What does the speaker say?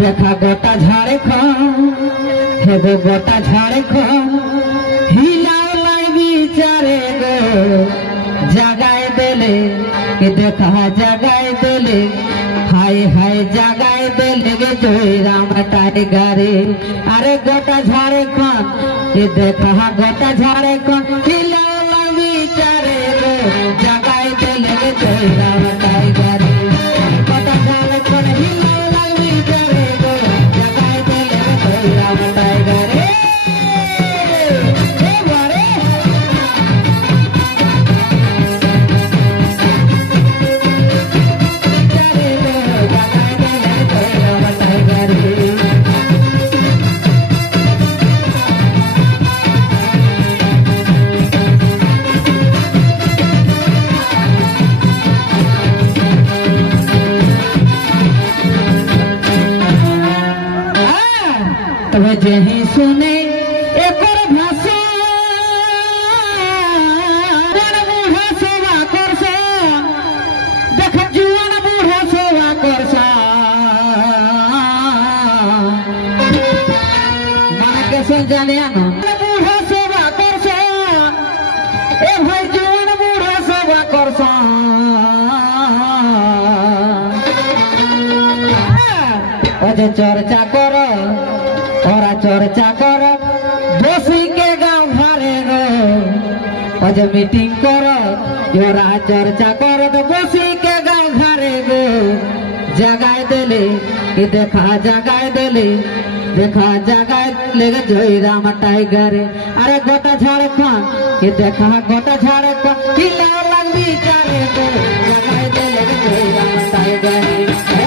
देखा गोटा झारखंड हे गो गोटा झारखंड हिलाओ लगी चारे गो जगाए देले कि देखा जगाए देले हाय हाय जगाए देले गे जोई राम टाइगरे अरे गोटा झारखंड ये देखा गोटा झारखंड हिलाओ लगी चारे गो जगाए देले गे जोई राम टाइगरे गोटा झारखंड हिलाओ लगी चारे गो जगाए देले गे जोई राम टाइगरे जही सुने एक भाषा बूढ़ा सेवा करसा देख जुआन बूढ़ा सेवा करसा मन कैसे जाने ना बूढ़ा सेवा करसा ए भाई जुआन बूढ़ा सेवा करसा अजे चर्चा करो ओरा चर्चा कर दोषी के गाँव घरे गो अज मीटिंग कर ओरा चर्चा कर दोषी के गाँव घरे गो जगाए देले कि देखा जगाए देले देखा जगाए लेगे जोई राम टाइगरे अरे गोटा झारखंड कि देखा गोटा झारखंड हिलाओ लगी चारे गो जगाए देले जोई राम टाइगरे